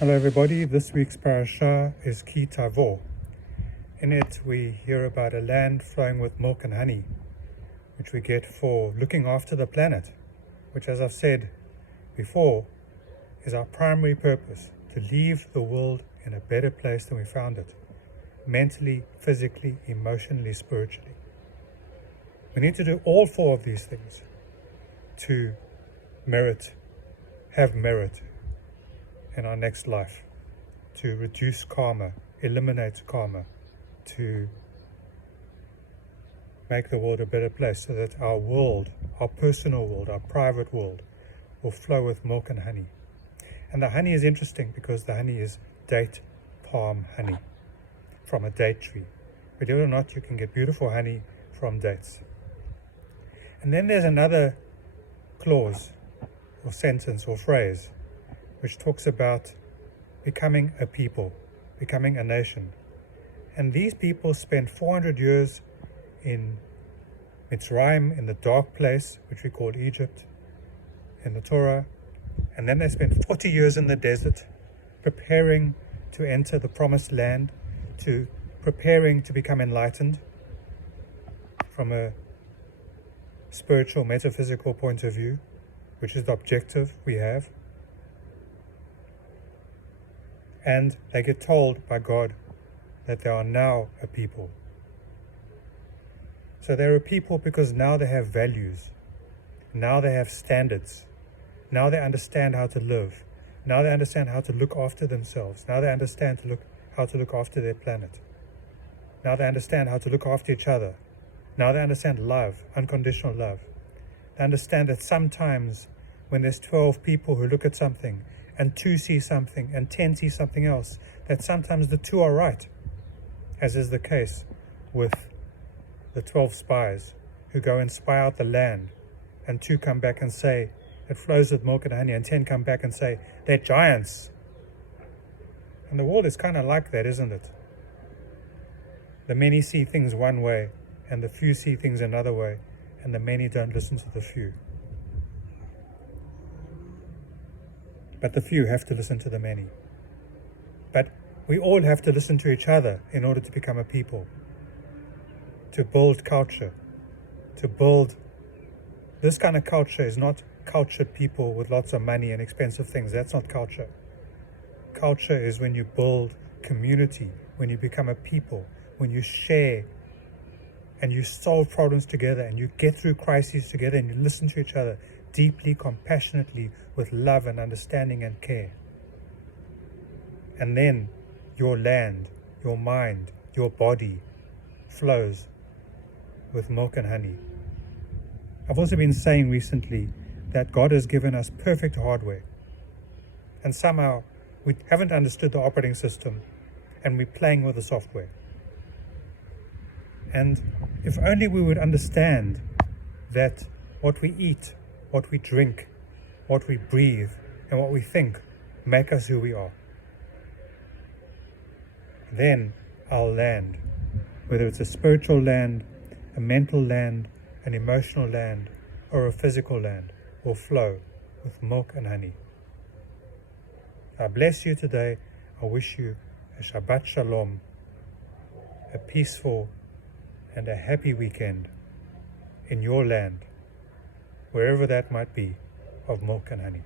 Hello everybody, this week's Parasha is Ki Tavo. In it we hear about a land flowing with milk and honey, which we get for looking after the planet, which, as I've said before, is our primary purpose, to leave the world in a better place than we found it, mentally, physically, emotionally, spiritually. We need to do all four of these things to have merit in our next life, to reduce karma, eliminate karma, to make the world a better place so that our world, our personal world, our private world will flow with milk and honey. And the honey is interesting because the honey is date palm honey from a date tree. Believe it or not, you can get beautiful honey from dates. And then there's another clause or sentence or phrase which talks about becoming a people, becoming a nation. And these people spent 400 years in Mitzrayim, in the dark place, which we call Egypt, in the Torah. And then they spent 40 years in the desert, preparing to enter the promised land, preparing to become enlightened from a spiritual, metaphysical point of view, which is the objective we have. And they get told by God that they are now a people. So they're a people because now they have values. Now they have standards. Now they understand how to live. Now they understand how to look after themselves. Now they understand how to look after their planet. Now they understand how to look after each other. Now they understand love, unconditional love. They understand that sometimes when there's 12 people who look at something, and 2 see something, and 10 see something else, that sometimes the 2 are right, as is the case with the 12 spies who go and spy out the land, and 2 come back and say, it flows with milk and honey, and 10 come back and say, they're giants. And the world is kind of like that, isn't it? The many see things one way, and the few see things another way, and the many don't listen to the few. But the few have to listen to the many. But we all have to listen to each other in order to become a people, to build culture, to build. This kind of culture is not cultured people with lots of money and expensive things. That's not culture. Culture is when you build community, when you become a people, when you share and you solve problems together and you get through crises together and you listen to each other deeply, compassionately, with love and understanding and care. And then your land, your mind, your body flows with milk and honey. I've also been saying recently that God has given us perfect hardware, and somehow we haven't understood the operating system and we're playing with the software. And if only we would understand that what we eat, what we drink, what we breathe, and what we think make us who we are, then our land, whether it's a spiritual land, a mental land, an emotional land, or a physical land, will flow with milk and honey. I bless you today. I wish you a Shabbat Shalom, a peaceful and a happy weekend in your land, wherever that might be, of milk and honey.